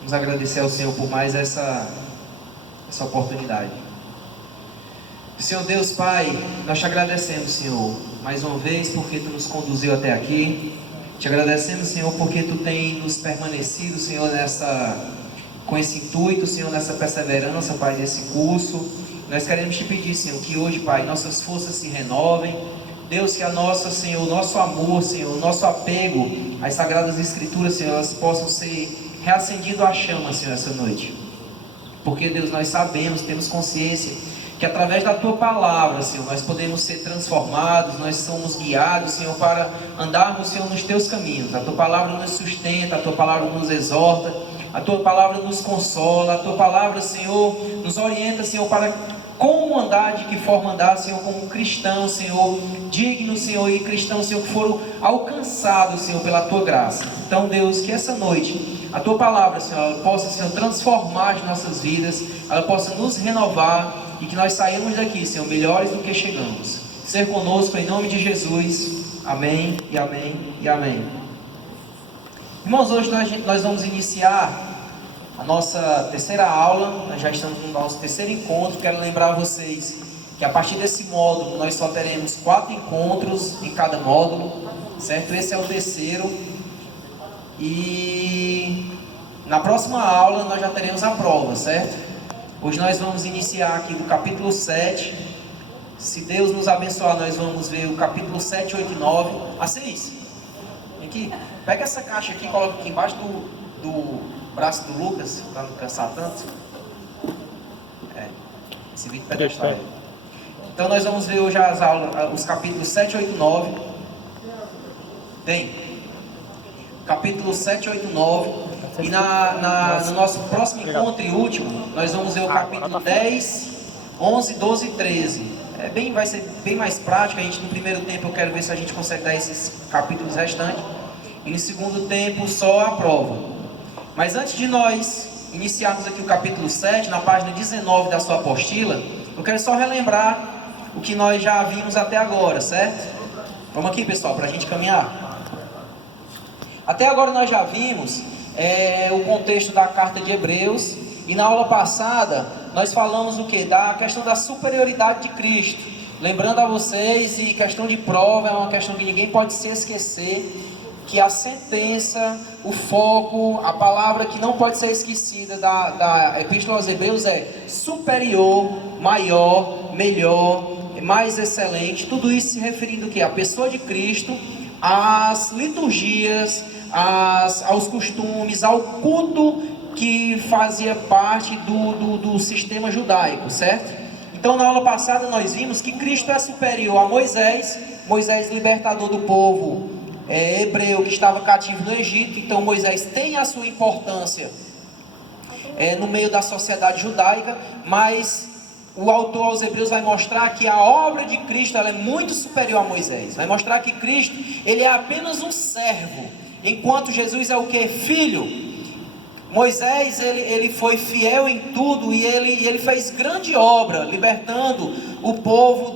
Vamos agradecer ao Senhor por mais essa oportunidade. Senhor Deus Pai, nós te agradecemos, Senhor, mais uma vez porque Tu nos conduziu até aqui. Te agradecemos, Senhor, porque Tu tem nos permanecido, Senhor, com esse intuito, Senhor, nessa perseverança, Pai, desse curso. Nós queremos te pedir, Senhor, que hoje, Pai, nossas forças se renovem. Deus, que a nossa, Senhor, nosso amor, Senhor, nosso apego às Sagradas Escrituras, Senhor, elas possam ser reacendido a chama, Senhor, essa noite. Porque, Deus, nós sabemos, temos consciência que através da Tua Palavra, Senhor, nós podemos ser transformados, nós somos guiados, Senhor, para andarmos, Senhor, nos Teus caminhos. A Tua Palavra nos sustenta, a Tua Palavra nos exorta, a Tua Palavra nos consola, a Tua Palavra, Senhor, nos orienta, Senhor, para como andar, de que forma andar, Senhor, como cristão, Senhor, digno, Senhor, e cristão, Senhor, que foram alcançados, Senhor, pela Tua graça. Então, Deus, que essa noite a Tua Palavra, Senhor, ela possa, Senhor, transformar as nossas vidas, ela possa nos renovar e que nós saímos daqui, Senhor, melhores do que chegamos. Ser conosco em nome de Jesus. Amém e amém e amém. Irmãos, hoje nós vamos iniciar a nossa terceira aula. Nós já estamos no nosso terceiro encontro. Quero lembrar a vocês que a partir desse módulo nós só teremos 4 encontros em cada módulo, certo? Esse é o terceiro. E na próxima aula nós já teremos a prova, certo? Hoje nós vamos iniciar aqui do capítulo 7. Se Deus nos abençoar, nós vamos ver o capítulo 7, 8 e 9. Assis, vem aqui. Pega essa caixa aqui e coloca aqui embaixo do braço do Lucas, para não cansar tanto. Esse vídeo vai deixar ele. Então nós vamos ver hoje as aulas, os capítulos 7, 8 e 9. Tem. Capítulo 7, 8 e 9. E no nosso próximo encontro e último, nós vamos ver o capítulo 10, 11, 12 e 13. Vai ser bem mais prático. A gente, no primeiro tempo, eu quero ver se a gente consegue dar esses capítulos restantes. E no segundo tempo, só a prova. Mas antes de nós iniciarmos aqui o capítulo 7, na página 19 da sua apostila, eu quero só relembrar o que nós já vimos até agora, certo? Vamos aqui, pessoal, para a gente caminhar. Até agora nós já vimos o contexto da carta de Hebreus, e na aula passada nós falamos o que? Da questão da superioridade de Cristo. Lembrando a vocês, e questão de prova é uma questão que ninguém pode se esquecer, que a sentença, o foco, a palavra que não pode ser esquecida da Epístola aos Hebreus é superior, maior, melhor, mais excelente. Tudo isso se referindo o que? A pessoa de Cristo, às liturgias, aos costumes, ao culto que fazia parte do sistema judaico, certo? Então na aula passada nós vimos que Cristo é superior a Moisés libertador do povo hebreu que estava cativo no Egito. Então Moisés tem a sua importância no meio da sociedade judaica, mas o autor aos Hebreus vai mostrar que a obra de Cristo ela é muito superior a Moisés. Vai mostrar que Cristo ele é apenas um servo, enquanto Jesus é o que? Filho. Moisés ele foi fiel em tudo e ele fez grande obra, libertando o povo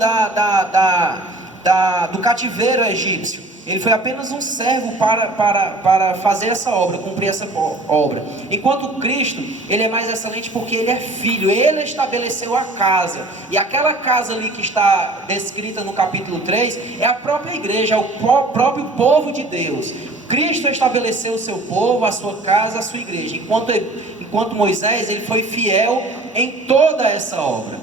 do cativeiro egípcio. Ele foi apenas um servo para fazer essa obra, cumprir essa obra. Enquanto Cristo, ele é mais excelente porque ele é filho. Ele estabeleceu a casa. E aquela casa ali que está descrita no capítulo 3, é a própria igreja, é o próprio povo de Deus. Cristo estabeleceu o seu povo, a sua casa, a sua igreja. Enquanto Moisés, ele foi fiel em toda essa obra.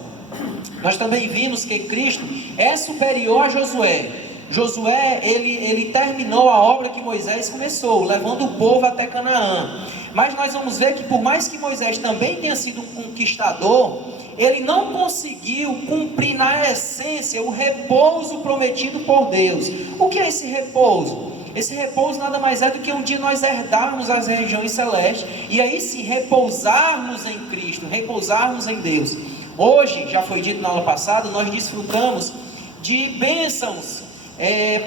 Nós também vimos que Cristo é superior a Josué. Josué, ele terminou a obra que Moisés começou, levando o povo até Canaã. Mas nós vamos ver que por mais que Moisés também tenha sido um conquistador, ele não conseguiu cumprir na essência o repouso prometido por Deus. O que é esse repouso? Esse repouso nada mais é do que um dia nós herdarmos as regiões celestes, e aí sim repousarmos em Cristo, repousarmos em Deus. Hoje, já foi dito na aula passada, nós desfrutamos de bênçãos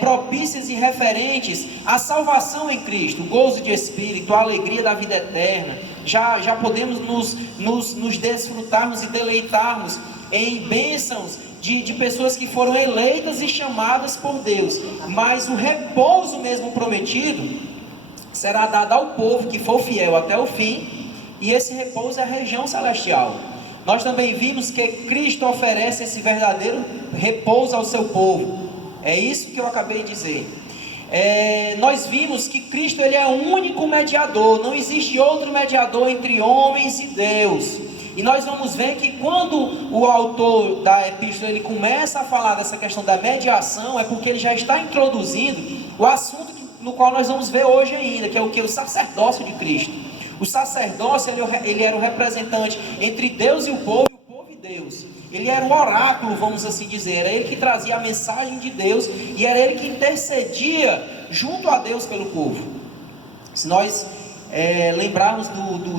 propícias e referentes à salvação em Cristo, o gozo de espírito, a alegria da vida eterna. Já podemos nos desfrutarmos e deleitarmos em bênçãos de pessoas que foram eleitas e chamadas por Deus. Mas o repouso mesmo prometido será dado ao povo que for fiel até o fim e esse repouso é a região celestial. Nós também vimos que Cristo oferece esse verdadeiro repouso ao seu povo. É isso que eu acabei de dizer. Nós vimos que Cristo ele é o único mediador, não existe outro mediador entre homens e Deus. E nós vamos ver que quando o autor da epístola ele começa a falar dessa questão da mediação, é porque ele já está introduzindo o assunto no qual nós vamos ver hoje ainda, que é o que? O sacerdócio de Cristo. O sacerdócio ele era o representante entre Deus e o povo e Deus. Ele era o oráculo, vamos assim dizer, era ele que trazia a mensagem de Deus e era ele que intercedia junto a Deus pelo povo. Se nós lembrarmos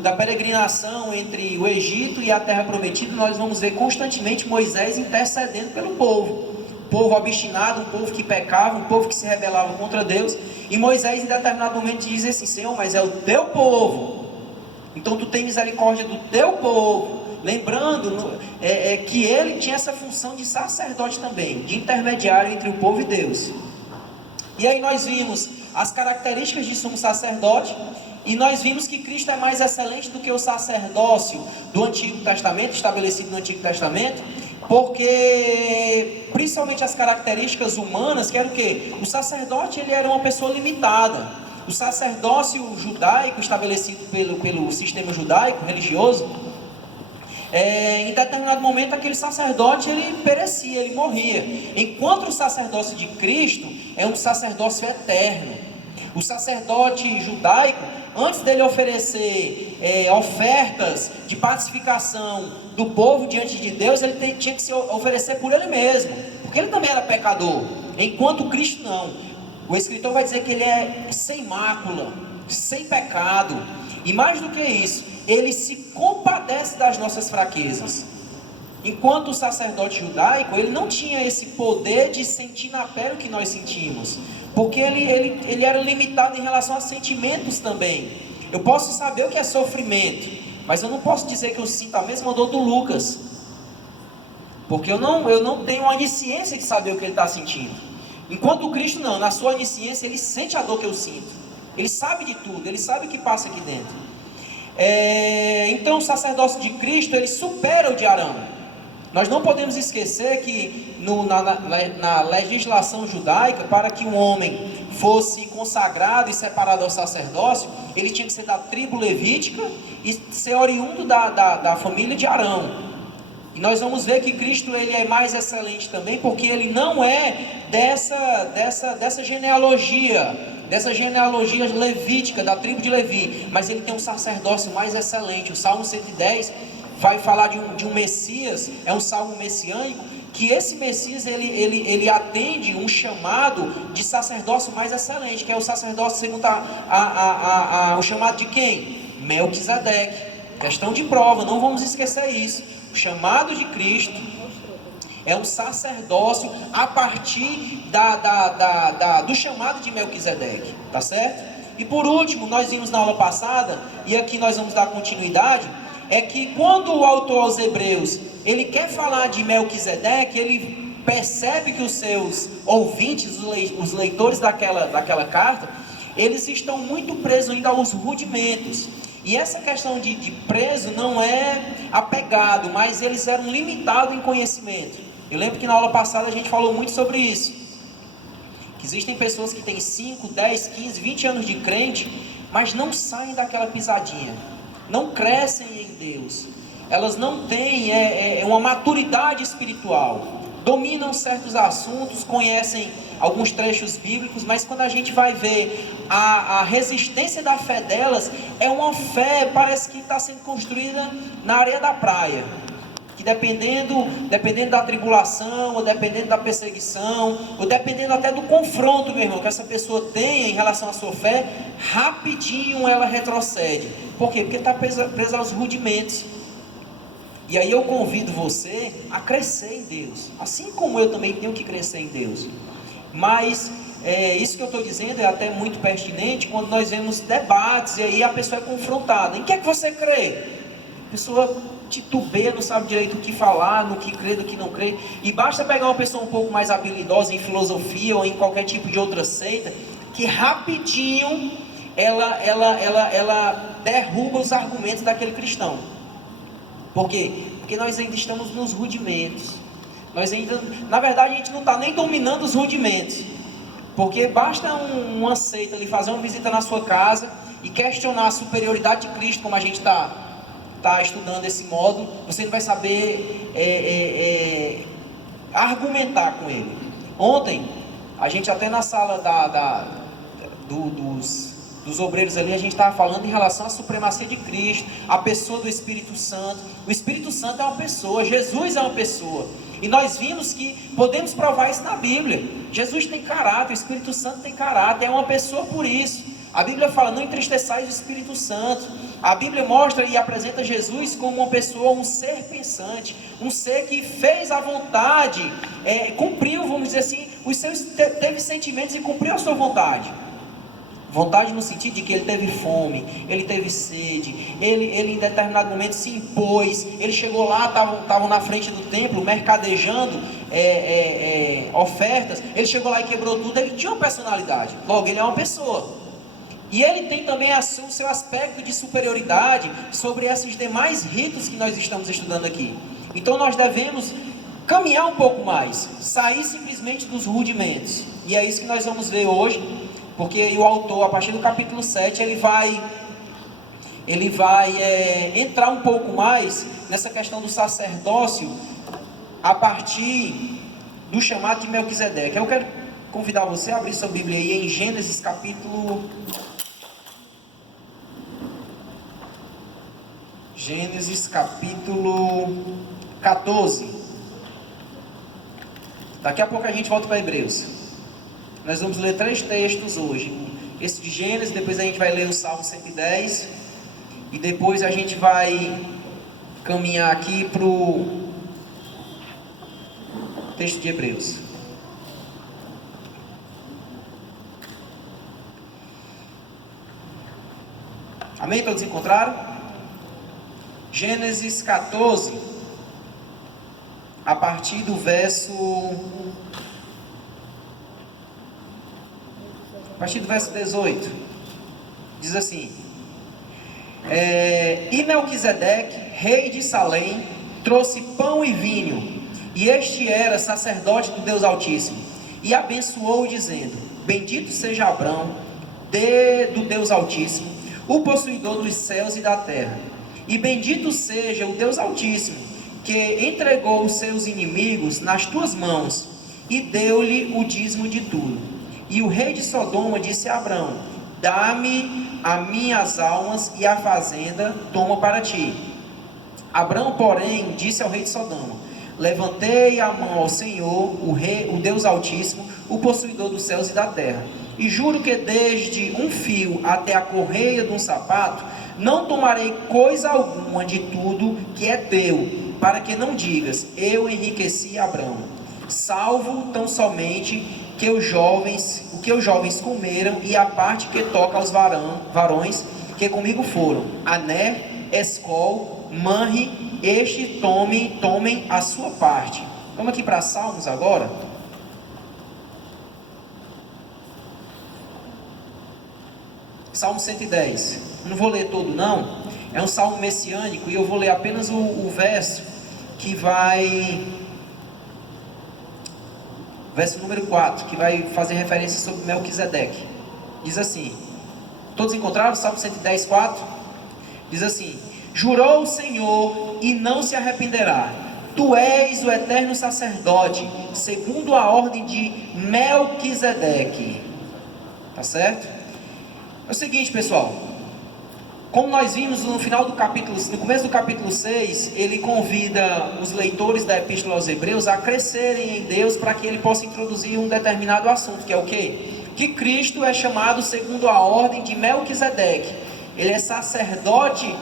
da peregrinação entre o Egito e a terra prometida, nós vamos ver constantemente Moisés intercedendo pelo povo. Um povo obstinado, um povo que pecava, um povo que se rebelava contra Deus. E Moisés em determinado momento diz assim: Senhor, mas é o teu povo, então tu tem misericórdia do teu povo. Lembrando que ele tinha essa função de sacerdote também, de intermediário entre o povo e Deus. E aí nós vimos as características de sumo sacerdote, e nós vimos que Cristo é mais excelente do que o sacerdócio do Antigo Testamento, estabelecido no Antigo Testamento, porque principalmente as características humanas, que era o quê? O sacerdote ele era uma pessoa limitada. O sacerdócio judaico, estabelecido pelo sistema judaico religioso, em determinado momento aquele sacerdote ele perecia, ele morria. Enquanto o sacerdócio de Cristo é um sacerdócio eterno. O sacerdote judaico, antes dele oferecer ofertas de pacificação do povo diante de Deus, ele tinha que se oferecer por ele mesmo, porque ele também era pecador, enquanto Cristo não. O escritor vai dizer que ele é sem mácula, sem pecado, e mais do que isso, ele se compadece das nossas fraquezas. Enquanto o sacerdote judaico, ele não tinha esse poder de sentir na pele o que nós sentimos, porque ele era limitado em relação a sentimentos também. Eu posso saber o que é sofrimento, mas eu não posso dizer que eu sinto a mesma dor do Lucas, porque eu não tenho a onisciência de saber o que ele está sentindo. Enquanto o Cristo não, na sua onisciência ele sente a dor que eu sinto, ele sabe de tudo, ele sabe o que passa aqui dentro. Então o sacerdócio de Cristo ele supera o de Arão. Nós não podemos esquecer que na legislação judaica, para que um homem fosse consagrado e separado ao sacerdócio, ele tinha que ser da tribo levítica e ser oriundo da família de Arão. E nós vamos ver que Cristo ele é mais excelente também, porque ele não é dessa genealogia levítica, da tribo de Levi, mas ele tem um sacerdócio mais excelente. O Salmo 110 vai falar de um Messias, é um salmo messiânico, que esse Messias ele atende um chamado de sacerdócio mais excelente, que é o sacerdócio segundo o chamado de quem? Melquisedeque. Questão de prova, não vamos esquecer isso. O chamado de Cristo é um sacerdócio a partir do chamado de Melquisedeque, tá certo? E por último, nós vimos na aula passada, e aqui nós vamos dar continuidade, é que quando o autor aos Hebreus, ele quer falar de Melquisedeque, ele percebe que os seus ouvintes, os leitores daquela carta, eles estão muito presos ainda aos rudimentos. E essa questão de preso não é apegado, mas eles eram limitados em conhecimento. Eu lembro que na aula passada a gente falou muito sobre isso. Que existem pessoas que têm 5, 10, 15, 20 anos de crente, mas não saem daquela pisadinha. Não crescem em Deus. Elas não têm uma maturidade espiritual. Dominam certos assuntos, conhecem alguns trechos bíblicos, mas quando a gente vai ver a resistência da fé delas, é uma fé, parece que está sendo construída na areia da praia, que dependendo da tribulação, ou dependendo da perseguição, ou dependendo até do confronto, meu irmão, que essa pessoa tenha em relação à sua fé, rapidinho ela retrocede. Por quê? Porque está presa aos rudimentos. E aí eu convido você a crescer em Deus, assim como eu também tenho que crescer em Deus. Mas isso que eu estou dizendo é até muito pertinente quando nós vemos debates e aí a pessoa é confrontada. Em que é que você crê? A pessoa titubeia, não sabe direito o que falar, no que crê, do que não crê. E basta pegar uma pessoa um pouco mais habilidosa em filosofia ou em qualquer tipo de outra seita, que rapidinho ela derruba os argumentos daquele cristão. Por quê? Porque nós ainda estamos nos rudimentos. Nós ainda, na verdade, a gente não está nem dominando os rudimentos. Porque basta uma seita ali fazer uma visita na sua casa e questionar a superioridade de Cristo, como a gente está estudando esse módulo, você não vai saber argumentar com ele. Ontem, a gente até na sala dos obreiros ali, a gente estava falando em relação à supremacia de Cristo, a pessoa do Espírito Santo. O Espírito Santo é uma pessoa, Jesus é uma pessoa. E nós vimos que podemos provar isso na Bíblia. Jesus tem caráter, o Espírito Santo tem caráter, é uma pessoa por isso. A Bíblia fala, não entristeçais o Espírito Santo. A Bíblia mostra e apresenta Jesus como uma pessoa, um ser pensante, um ser que fez a vontade, cumpriu, vamos dizer assim, teve sentimentos e cumpriu a sua vontade. Vontade no sentido de que ele teve fome, ele teve sede, ele em determinado momento se impôs, ele chegou lá, estavam na frente do templo, mercadejando ofertas, ele chegou lá e quebrou tudo, ele tinha uma personalidade, logo ele é uma pessoa. E ele tem também o seu aspecto de superioridade sobre esses demais ritos que nós estamos estudando aqui. Então nós devemos caminhar um pouco mais, sair simplesmente dos rudimentos. E é isso que nós vamos ver hoje, porque o autor, a partir do capítulo 7, ele vai entrar um pouco mais nessa questão do sacerdócio, a partir do chamado de Melquisedeque. Eu quero convidar você a abrir sua Bíblia aí em Gênesis capítulo 14. Daqui a pouco a gente volta para Hebreus. Nós vamos ler 3 textos hoje. Esse de Gênesis, depois a gente vai ler o Salmo 110. E depois a gente vai caminhar aqui para o texto de Hebreus. Amém? Todos encontraram? Gênesis 14, a partir do verso 18, diz assim: E Melquisedeque, rei de Salém, trouxe pão e vinho, e este era sacerdote do Deus Altíssimo, e abençoou dizendo: Bendito seja Abrão, do Deus Altíssimo, o possuidor dos céus e da terra. E bendito seja o Deus Altíssimo, que entregou os seus inimigos nas tuas mãos, e deu-lhe o dízimo de tudo. E o rei de Sodoma disse a Abrão: Dá-me as minhas almas e a fazenda, toma para ti. Abrão, porém, disse ao rei de Sodoma: Levantei a mão ao Senhor, o Deus Altíssimo, o possuidor dos céus e da terra, e juro que desde um fio até a correia de um sapato, não tomarei coisa alguma de tudo que é teu, para que não digas: eu enriqueci Abrão, salvo tão somente o que os jovens comeram, e a parte que toca aos varões que comigo foram, Aner, Escol, Manre, este tomem a sua parte. Vamos aqui para Salmos agora. Salmo 110. Não vou ler todo não, é um salmo messiânico, e eu vou ler apenas o verso que vai, verso número 4, que vai fazer referência sobre Melquisedeque. Diz assim, todos encontraram? Salmo 110, 4? Diz assim: Jurou o Senhor e não se arrependerá, tu és o eterno sacerdote, segundo a ordem de Melquisedeque. Tá certo? É o seguinte, pessoal, como nós vimos no começo do capítulo 6, ele convida os leitores da Epístola aos Hebreus a crescerem em Deus, para que ele possa introduzir um determinado assunto, que é o quê? Que Cristo é chamado segundo a ordem de Melquisedeque. Ele é sacerdote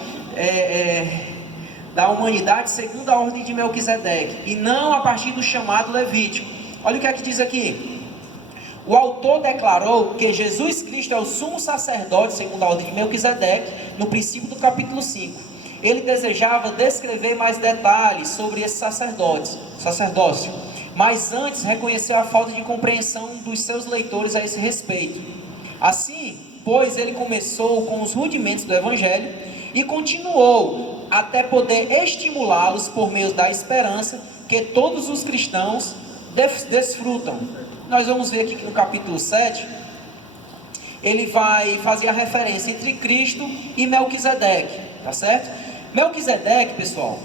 da humanidade segundo a ordem de Melquisedeque, e não a partir do chamado levítico. Olha o que é que diz aqui. O autor declarou que Jesus Cristo é o sumo sacerdote segundo a ordem de Melquisedeque, no princípio do capítulo 5. Ele desejava descrever mais detalhes sobre esse sacerdócio, mas antes reconheceu a falta de compreensão dos seus leitores a esse respeito. Assim, pois ele começou com os rudimentos do Evangelho e continuou até poder estimulá-los por meio da esperança que todos os cristãos desfrutam. Nós vamos ver aqui que no capítulo 7, ele vai fazer a referência entre Cristo e Melquisedeque, tá certo? Melquisedeque, pessoal,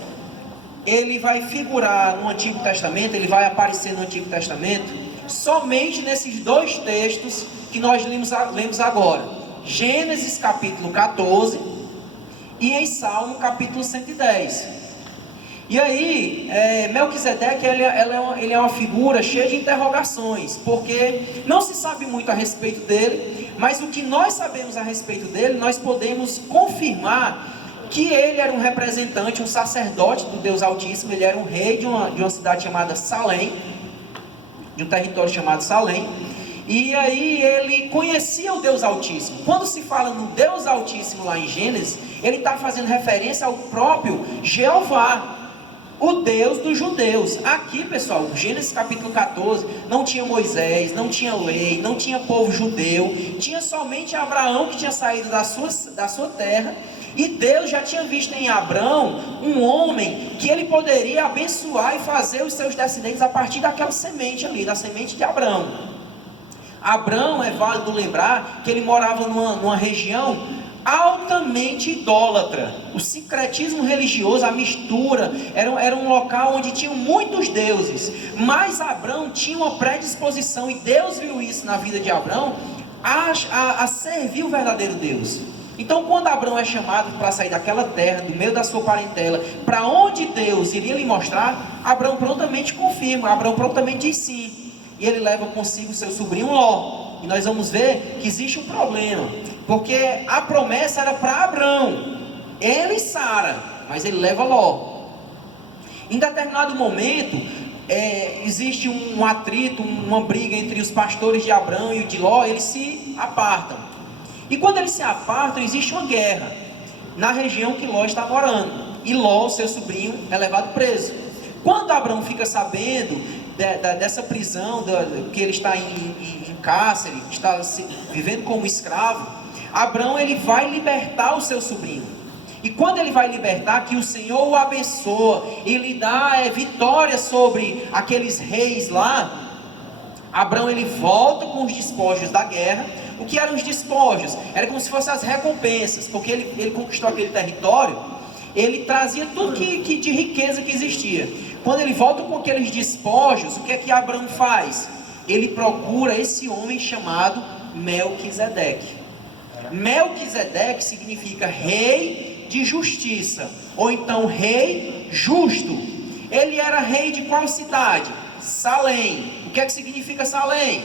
ele vai figurar no Antigo Testamento, ele vai aparecer no Antigo Testamento, somente nesses dois textos que nós lemos agora. Gênesis capítulo 14 e em Salmo capítulo 110. E aí, Melquisedeque, ele é uma figura cheia de interrogações, porque não se sabe muito a respeito dele, mas o que nós sabemos a respeito dele, nós podemos confirmar que ele era um representante, um sacerdote do Deus Altíssimo. Ele era um rei de uma cidade chamada Salém, de um território chamado Salém, e aí ele conhecia o Deus Altíssimo. Quando se fala no Deus Altíssimo lá em Gênesis, ele está fazendo referência ao próprio Jeová, o Deus dos judeus. Aqui, pessoal, Gênesis capítulo 14, não tinha Moisés, não tinha lei, não tinha povo judeu, tinha somente Abraão que tinha saído da sua terra, e Deus já tinha visto em Abraão um homem que ele poderia abençoar e fazer os seus descendentes a partir daquela semente ali, da semente de Abraão. Abraão, é válido lembrar que ele morava numa região altamente idólatra. O sincretismo religioso, a mistura, era um local onde tinham muitos deuses, mas Abraão tinha uma predisposição, e Deus viu isso na vida de Abraão, a servir o verdadeiro Deus. Então, quando Abraão é chamado para sair daquela terra, do meio da sua parentela, para onde Deus iria lhe mostrar, Abraão prontamente confirma, Abraão prontamente diz sim, e ele leva consigo seu sobrinho Ló. E nós vamos ver que existe um problema, porque a promessa era para Abraão, ele e Sara, mas ele leva Ló. Em determinado momento, existe um atrito, uma briga entre os pastores de Abraão e o de Ló. Eles se apartam, e quando eles se apartam, existe uma guerra na região que Ló está morando, e Ló, seu sobrinho, é levado preso. Quando Abraão fica sabendo dessa prisão, que ele está em cárcere, está vivendo como escravo, Abraão, ele vai libertar o seu sobrinho. E quando ele vai libertar, que o Senhor o abençoa e lhe dá vitória sobre aqueles reis lá, Abraão, ele volta com os despojos da guerra. O que eram os despojos? Era como se fossem as recompensas, porque ele conquistou aquele território, ele trazia tudo de riqueza que existia. Quando ele volta com aqueles despojos, o que é que Abraão faz? Ele procura esse homem chamado Melquisedeque. Melquisedeque significa rei de justiça, ou então rei justo. Ele era rei de qual cidade? Salém. O que é que significa Salém?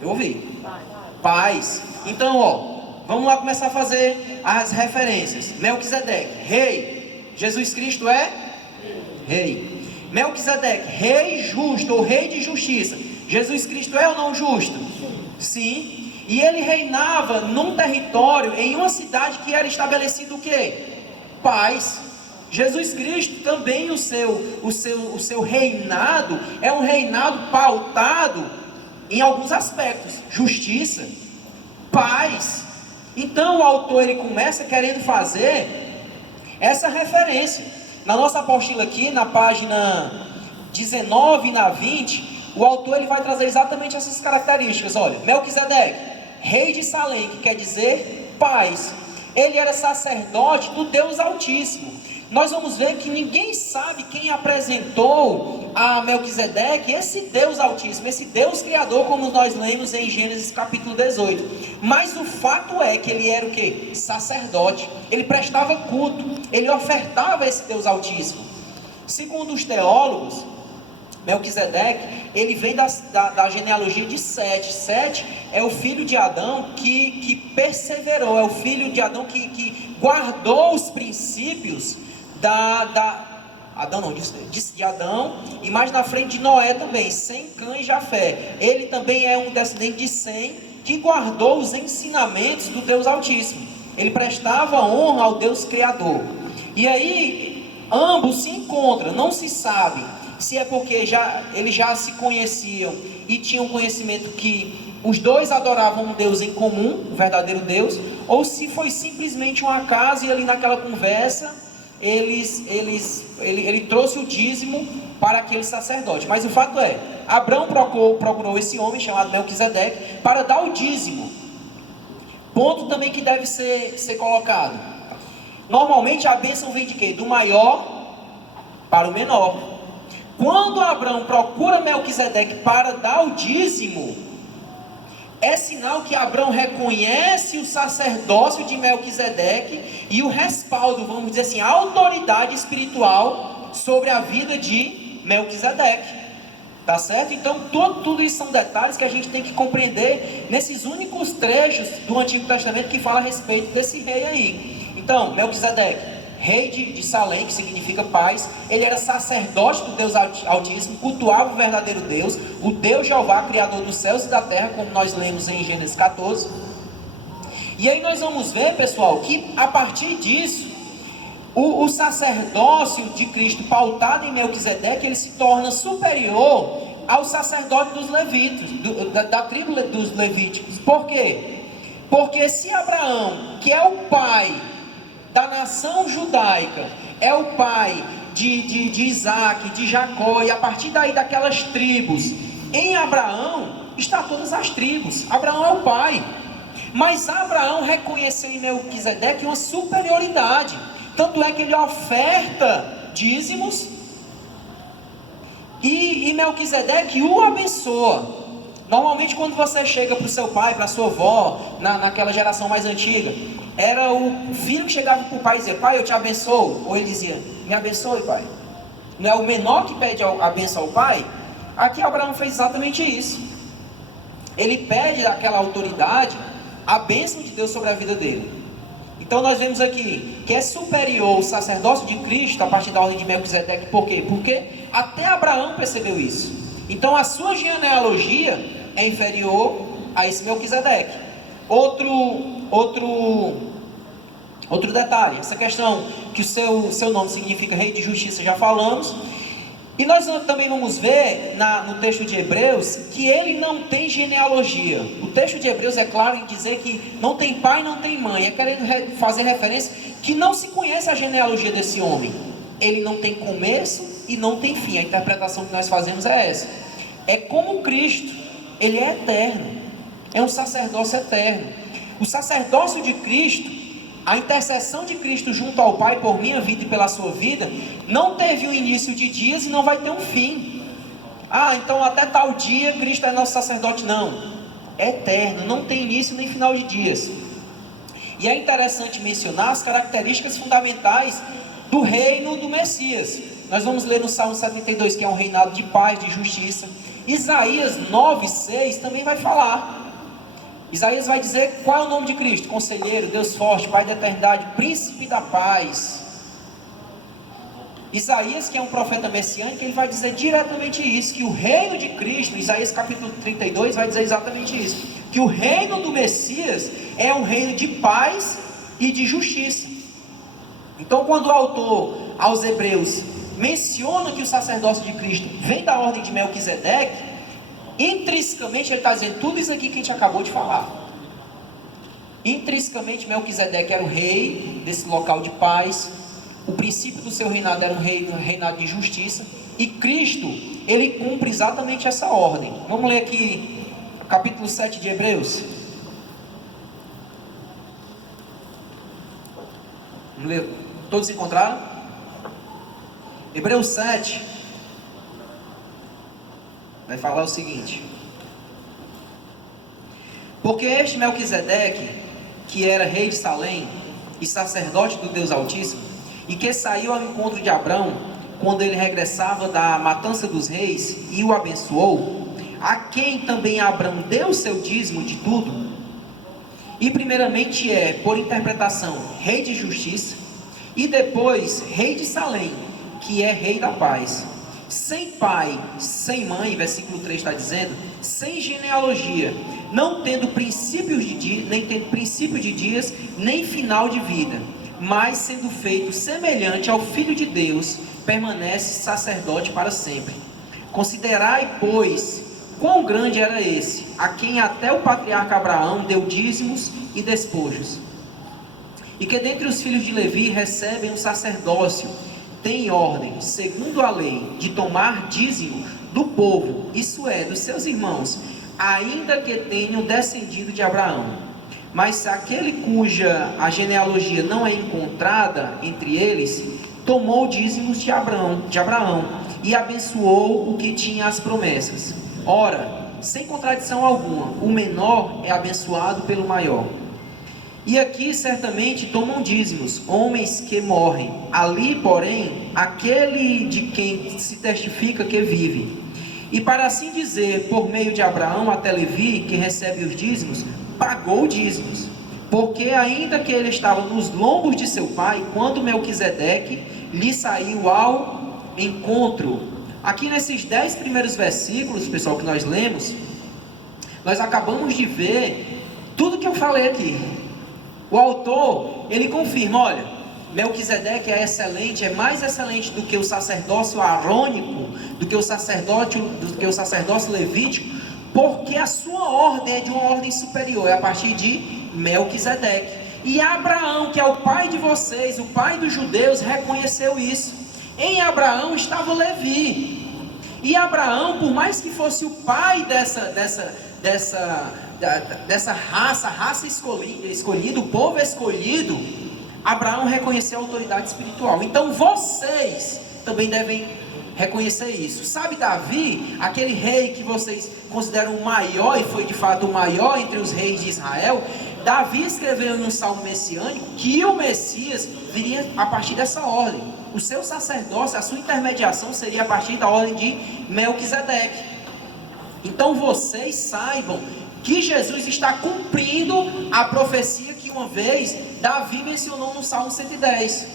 Eu ouvi. Paz. Então, vamos lá começar a fazer as referências. Melquisedeque, rei. Jesus Cristo é rei. Melquisedeque, rei justo, ou rei de justiça. Jesus Cristo é ou não justo? Sim. E ele reinava num território, em uma cidade que era estabelecido o quê? Paz. Jesus Cristo também, o seu reinado é um reinado pautado em alguns aspectos: justiça, paz. Então o autor, ele começa querendo fazer essa referência. Na nossa apostila aqui, na página 19 e na 20, o autor, ele vai trazer exatamente essas características. Olha, Melquisedeque, rei de Salém, que quer dizer paz. Ele era sacerdote do Deus Altíssimo. Nós vamos ver que ninguém sabe quem apresentou a Melquisedeque esse Deus Altíssimo, esse Deus Criador, como nós lemos em Gênesis capítulo 18. Mas o fato é que ele era o quê? Sacerdote. Ele prestava culto, ele ofertava esse Deus Altíssimo. Segundo os teólogos, Melquisedeque, ele vem da genealogia de Sete. Sete é o filho de Adão que perseverou, é o filho de Adão que guardou os princípios de Adão, e mais na frente de Noé também, Sem, Cã e Jafé. Ele também é um descendente de Sem, que guardou os ensinamentos do Deus Altíssimo. Ele prestava honra ao Deus Criador. E aí, ambos se encontram. Não se sabe se é porque eles já se conheciam e tinham conhecimento que os dois adoravam um Deus em comum, o verdadeiro Deus, ou se foi simplesmente um acaso e ali naquela conversa ele trouxe o dízimo para aquele sacerdote. Mas o fato é, Abraão procurou esse homem chamado Melquisedeque para dar o dízimo. Ponto também que deve ser colocado. Normalmente a bênção vem de quê? Do maior para o menor. Quando Abraão procura Melquisedeque para dar o dízimo, é sinal que Abraão reconhece o sacerdócio de Melquisedeque e o respaldo, vamos dizer assim, a autoridade espiritual sobre a vida de Melquisedeque. Tá certo? Então tudo isso são detalhes que a gente tem que compreender nesses únicos trechos do Antigo Testamento que fala a respeito desse rei aí. Então, Melquisedeque, rei de Salém, que significa paz, ele era sacerdote do Deus Altíssimo, cultuava o verdadeiro Deus, o Deus Jeová, criador dos céus e da terra, como nós lemos em Gênesis 14. E aí nós vamos ver, pessoal, que a partir disso, o sacerdócio de Cristo pautado em Melquisedeque, ele se torna superior ao sacerdote dos levitas, da tribo dos levíticos. Por quê? Porque se Abraão, que é o pai da nação judaica, é o pai de Isaac, de Jacó, e a partir daí daquelas tribos, em Abraão está todas as tribos. Abraão é o pai, mas Abraão reconheceu em Melquisedeque uma superioridade, tanto é que ele oferta dízimos e Melquisedeque o abençoa. Normalmente quando você chega para o seu pai, para a sua avó, naquela geração mais antiga, era o filho que chegava para o pai e dizia: pai, eu te abençoo. Ou ele dizia: me abençoe, pai. Não é o menor que pede a benção ao pai? Aqui Abraão fez exatamente isso. Ele pede àquela autoridade a bênção de Deus sobre a vida dele. Então nós vemos aqui que é superior o sacerdócio de Cristo a partir da ordem de Melquisedeque. Por quê? Porque até Abraão percebeu isso. Então a sua genealogia é inferior a esse Melquisedeque. Outro detalhe, essa questão que o seu nome significa rei de justiça, já falamos. E nós também vamos ver no texto de Hebreus que ele não tem genealogia. O texto de Hebreus é claro em dizer que não tem pai, não tem mãe. É querendo fazer referência que não se conhece a genealogia desse homem. Ele não tem começo e não tem fim. A interpretação que nós fazemos é essa. É como Cristo, ele é eterno. É um sacerdócio eterno. O sacerdócio de Cristo, a intercessão de Cristo junto ao Pai por minha vida e pela sua vida, não teve um início de dias e não vai ter um fim. Então até tal dia Cristo é nosso sacerdote. Não, é eterno, não tem início nem final de dias. E é interessante mencionar as características fundamentais do reino do Messias. Nós vamos ler no Salmo 72, que é um reinado de paz, de justiça. Isaías 9:6 também vai falar. Isaías vai dizer qual é o nome de Cristo: Conselheiro, Deus forte, Pai da eternidade, Príncipe da paz. Isaías, que é um profeta messiânico, ele vai dizer diretamente isso, que o reino de Cristo, Isaías capítulo 32 vai dizer exatamente isso, que o reino do Messias é um reino de paz e de justiça. Então quando o autor aos Hebreus menciona que o sacerdócio de Cristo vem da ordem de Melquisedeque, intrinsecamente ele está dizendo tudo isso aqui que a gente acabou de falar. Intrinsecamente Melquisedeque era o rei desse local de paz. O princípio do seu reinado era um reinado de justiça. E Cristo, ele cumpre exatamente essa ordem. Vamos ler aqui capítulo 7 de Hebreus. Vamos ler. Todos encontraram? Hebreus 7 vai falar o seguinte: porque este Melquisedeque, que era rei de Salém e sacerdote do Deus Altíssimo, e que saiu ao encontro de Abrão quando ele regressava da matança dos reis e o abençoou, a quem também Abrão deu o seu dízimo de tudo, e primeiramente por interpretação, rei de justiça, e depois rei de Salém, que é rei da paz, sem pai, sem mãe, versículo 3 está dizendo, sem genealogia, não tendo princípios de dia, nem tendo princípio de dias, nem final de vida, mas sendo feito semelhante ao Filho de Deus, permanece sacerdote para sempre. Considerai, pois, quão grande era esse, a quem até o patriarca Abraão deu dízimos e despojos. E que dentre os filhos de Levi recebem um sacerdócio, tem ordem, segundo a lei, de tomar dízimo do povo, isso é, dos seus irmãos, ainda que tenham descendido de Abraão. Mas aquele cuja a genealogia não é encontrada entre eles, tomou dízimos de Abraão, e abençoou o que tinha as promessas. Ora, sem contradição alguma, o menor é abençoado pelo maior. E aqui certamente tomam dízimos homens que morrem, ali porém aquele de quem se testifica que vive. E para assim dizer, por meio de Abraão até Levi, que recebe os dízimos, pagou dízimos, porque ainda que ele estava nos lombos de seu pai, quando Melquisedeque lhe saiu ao encontro. Aqui nesses 10 primeiros versículos, pessoal, que nós lemos, nós acabamos de ver tudo que eu falei aqui. O autor, ele confirma, olha, Melquisedeque é excelente, é mais excelente do que o sacerdócio arônico, do que o sacerdócio levítico, porque a sua ordem é de uma ordem superior, é a partir de Melquisedeque. E Abraão, que é o pai de vocês, o pai dos judeus, reconheceu isso. Em Abraão estava Levi. E Abraão, por mais que fosse o pai dessa raça escolhida, o povo escolhido, Abraão reconheceu a autoridade espiritual. Então vocês também devem reconhecer isso. Sabe Davi, aquele rei que vocês consideram o maior, e foi de fato o maior entre os reis de Israel? Davi escreveu em um salmo messiânico que o Messias viria a partir dessa ordem. O seu sacerdócio, a sua intermediação seria a partir da ordem de Melquisedeque. Então vocês saibam que Jesus está cumprindo a profecia que uma vez Davi mencionou no Salmo 110.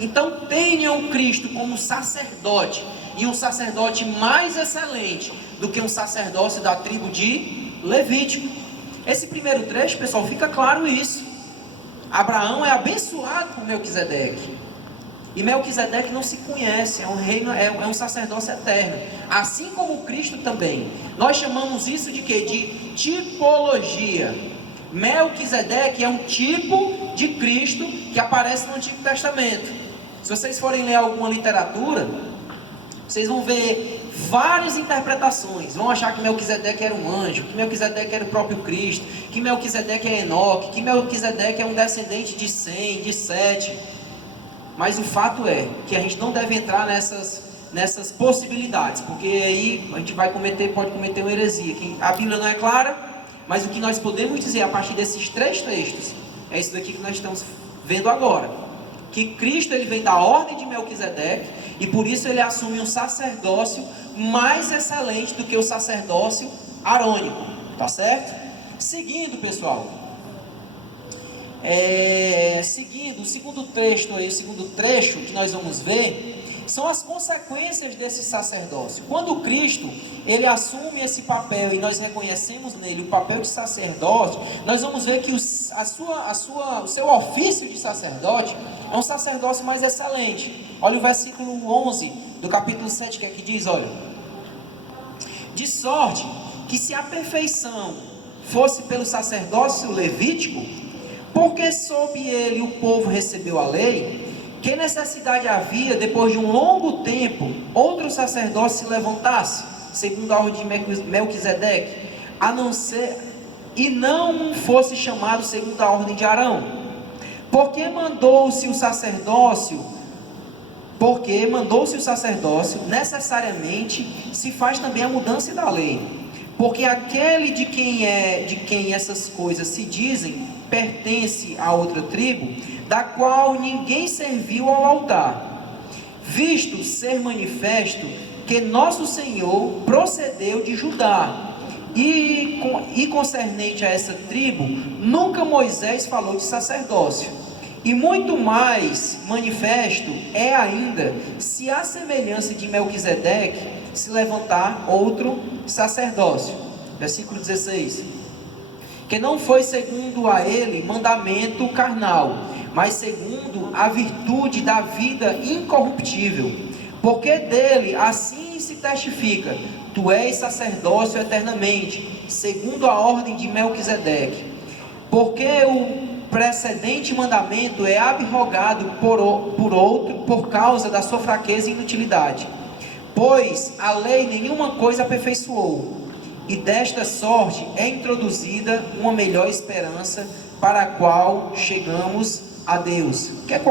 Então tenham Cristo como sacerdote, e um sacerdote mais excelente do que um sacerdócio da tribo de Levítico. Esse primeiro trecho, pessoal, fica claro isso. Abraão é abençoado por Melquisedeque. E Melquisedeque não se conhece, é um reino, é um sacerdócio eterno. Assim como Cristo também. Nós chamamos isso de quê? De tipologia. Melquisedeque é um tipo de Cristo que aparece no Antigo Testamento. Se vocês forem ler alguma literatura, vocês vão ver várias interpretações. Vão achar que Melquisedeque era um anjo, que Melquisedeque era o próprio Cristo, que Melquisedeque é Enoque, que Melquisedeque é um descendente de Sem, de Sete. Mas o fato é que a gente não deve entrar nessas possibilidades, porque aí a gente pode cometer uma heresia. A Bíblia não é clara, mas o que nós podemos dizer a partir desses 3 textos é isso daqui que nós estamos vendo agora, que Cristo ele vem da ordem de Melquisedeque, e por isso ele assume um sacerdócio mais excelente do que o sacerdócio arônico, tá certo? Seguindo, pessoal, o segundo trecho que nós vamos ver são as consequências desse sacerdócio. Quando Cristo ele assume esse papel e nós reconhecemos nele o papel de sacerdote, nós vamos ver que o seu ofício de sacerdote é um sacerdócio mais excelente. Olha o versículo 11 do capítulo 7, que aqui diz, olha: de sorte que se a perfeição fosse pelo sacerdócio levítico, porque sob ele o povo recebeu a lei, que necessidade havia, depois de um longo tempo, outro sacerdócio se levantasse, segundo a ordem de Melquisedeque, a não ser, e não fosse chamado segundo a ordem de Arão? Porque mandou-se o sacerdócio, necessariamente se faz também a mudança da lei. Porque aquele de quem essas coisas se dizem, pertence a outra tribo, da qual ninguém serviu ao altar, visto ser manifesto que nosso Senhor procedeu de Judá, e concernente a essa tribo, nunca Moisés falou de sacerdócio. E muito mais manifesto é ainda, se a semelhança de Melquisedeque se levantar outro sacerdócio. Versículo 16: que não foi segundo a ele mandamento carnal, mas segundo a virtude da vida incorruptível, porque dele assim se testifica: tu és sacerdócio eternamente, segundo a ordem de Melquisedeque. Porque o precedente mandamento é abrogado por outro, por causa da sua fraqueza e inutilidade. Pois a lei nenhuma coisa aperfeiçoou, e desta sorte é introduzida uma melhor esperança, para a qual chegamos a Deus.